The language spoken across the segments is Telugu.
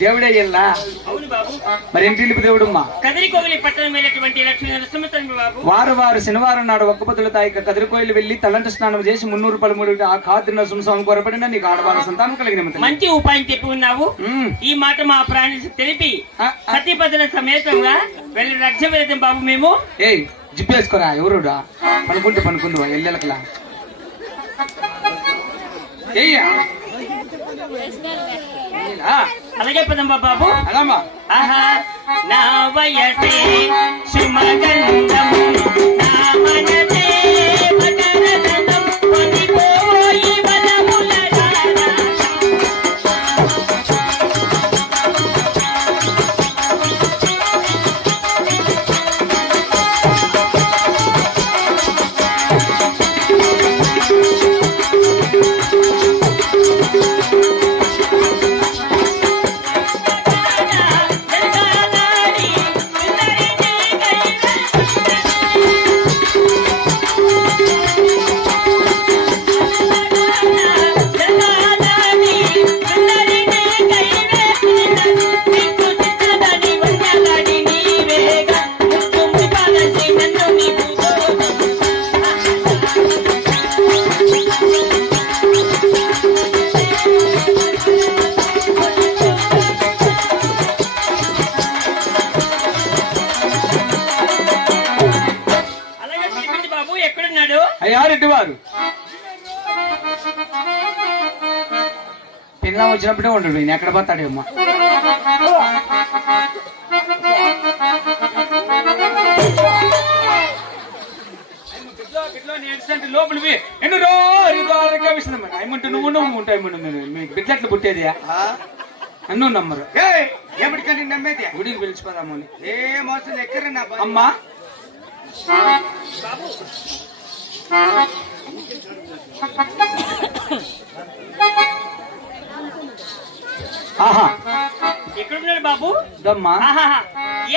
దేవుడే ఎల్లా. అవును బాబు. మరి ఇంటిలిపి దేవుడమ్మా కదిరికోవిలి పట్టణం వెళ్ళేటువంటి లక్ష్మీ నరసింహస్వామి బాబు. వారు శనివారం నాడు ఒక్క పొద్దుల తాయి కదిరికోయిలు వెళ్లి తలంట స్నానం చేసి 300 రూపాయలు మూడు ఆ కాదు నరసింహస్వామి కొరపడిన నీకు ఆడవాళ్ళ సంతానం కలిగిన మంచి ఉపాయం చెప్పి ఉన్నావు. ఈ మాట మా ప్రాణి తెలిపి సతీపతుల సమేతంగా వెళ్ళి రక్ష వెళ్తాం బాబు మేము. ఏయ్ జిప్పేసుకోరా ఎవరుడా పనుకుందు ఎల్లెలకలా అలాగే పదమ్మా బాబు. అలామా ఆహా నా వయసే సుమగంధము నా మనసే మకరదనం కొనిపోయి వనముల రారా. అయ్యారెడ్డివారు పిల్ల వచ్చినప్పుడే ఉండడు నేను ఎక్కడ పోతాడేమ్మా. లోపలివి ఎన్ని రోజు నువ్వు ఉంటాయి మీకు బిడ్డట్లు పుట్టేది అన్ను నమ్మరు. ఎప్పటికంటే నమ్మేది గుడికి పిలిచిపోదాము ఏ మోసం ఎక్కడన్నా అమ్మా. ఆహా ఎక్కడున్నాడు బాబు? దమ్మా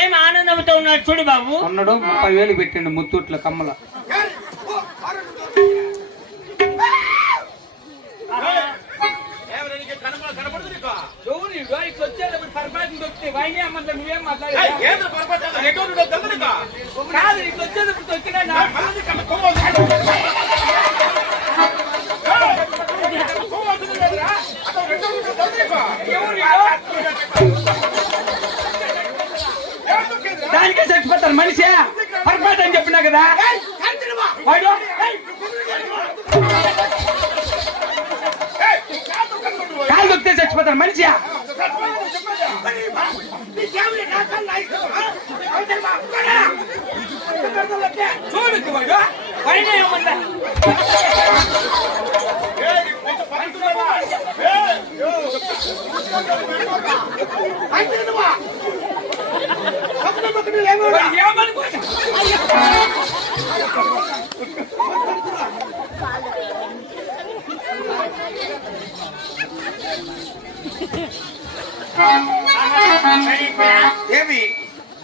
ఏం ఆనందంతో ఉన్నాడు చూడు బాబు. ఉన్నాడు 30,000 పెట్టిండు ముత్తూట్ల కమ్మల. దానికే చచ్చిపోతారు మనిషి పర్ఫెక్ట్ అని చెప్పినా కదా వాడు. కాలు దొక్కితే చచ్చిపోతారు మనిషి. చూడు వాడు ఏమి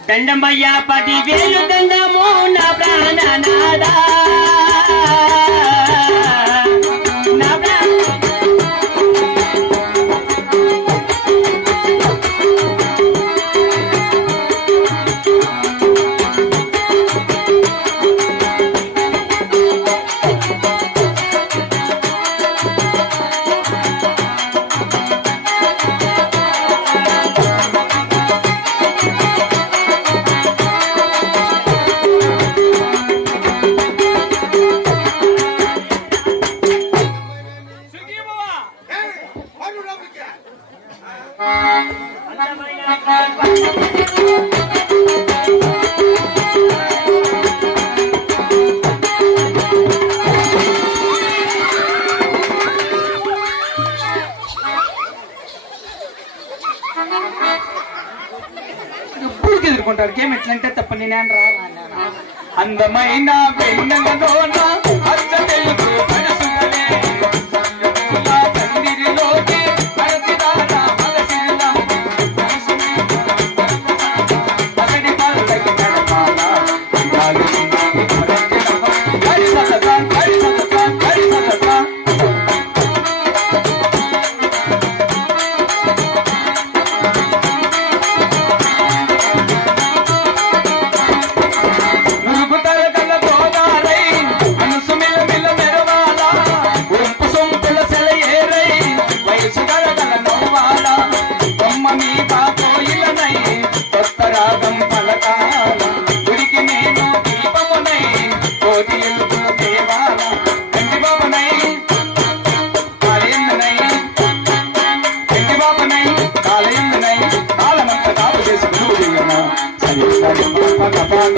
దండమయ్యా 10,000 దండము నా ప్రాణనాదా. ఎదుర్కొంటారు గేమ్ ఎట్లంటే తప్ప నేనే రా అందమైన వెన్నెలలోన అచ్చ తెలుగు మనసులే పందిరిలోకి అరచిదారా మగసిరిలా అసడి పాలకి నడపాల అందాలు సినాని పరంజనమ హరి సతత హరి సతత హరి సతత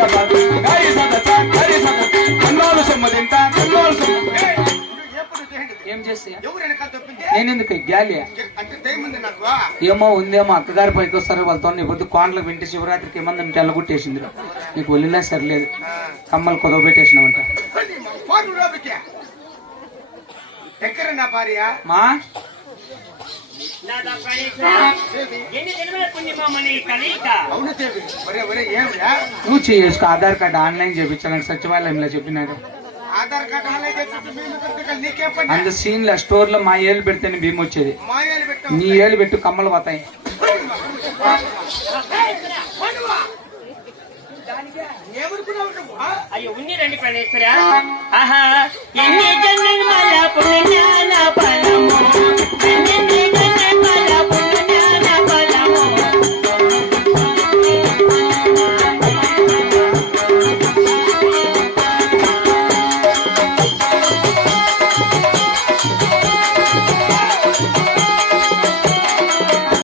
గాయి సదచ గరి సదచ కన్నాలు సొమ్ము తింటా కన్నాలు సొమ్ము ఏయ్, నువ్వు ఎప్పుడు చేయండి ఏం చేస్తా ఎవరు వెనకాల తప్పింది నేనెందుకు గ్యాలియా అంటే టైం ఉంది నాకు ఏమో ఉందేమో అక్కగారి పైకి వస్తారు వాళ్ళతో నీ పొద్దు కోండ్లకు వింటే శివరాత్రికి ఏమందని తెల్లగొట్టేసింది నీకు ఒళ్ళినా సరిలేదు కమ్మలు కొదవ పెట్టేసినావంట పోటు లోపలికి ఎక్కడ నా భార్య మా నాదా ప్రాణేశ్వర ఎన్ని జన్మల పుణ్యమామని కలయిక అవును దేవి ఒరే ఒరే ఏమిరా నువ్వు చేసుకో ఆధార్ కార్డు ఆన్లైన్ చేయించాలని సచివాలయంలో చెప్పినారు ఆధార్ కార్డు అలాగే చెప్పి మేము ఇద్దరికి నీకేం పని అంత సీన్ లో స్టోర్ లో మా ఏళ్ళు పెడితేనే భీమ్ వచ్చేది మాయాలు పెట్టావు నీ ఏళ్ళు పెట్టు కమ్మలు పోతాయి ఏమనుకున్నావు నువ్వు అయ్యో ఉంది రండి ప్రాణేశ్వర ఆహా ఎన్ని జన్మల పుణ్యాల ఫల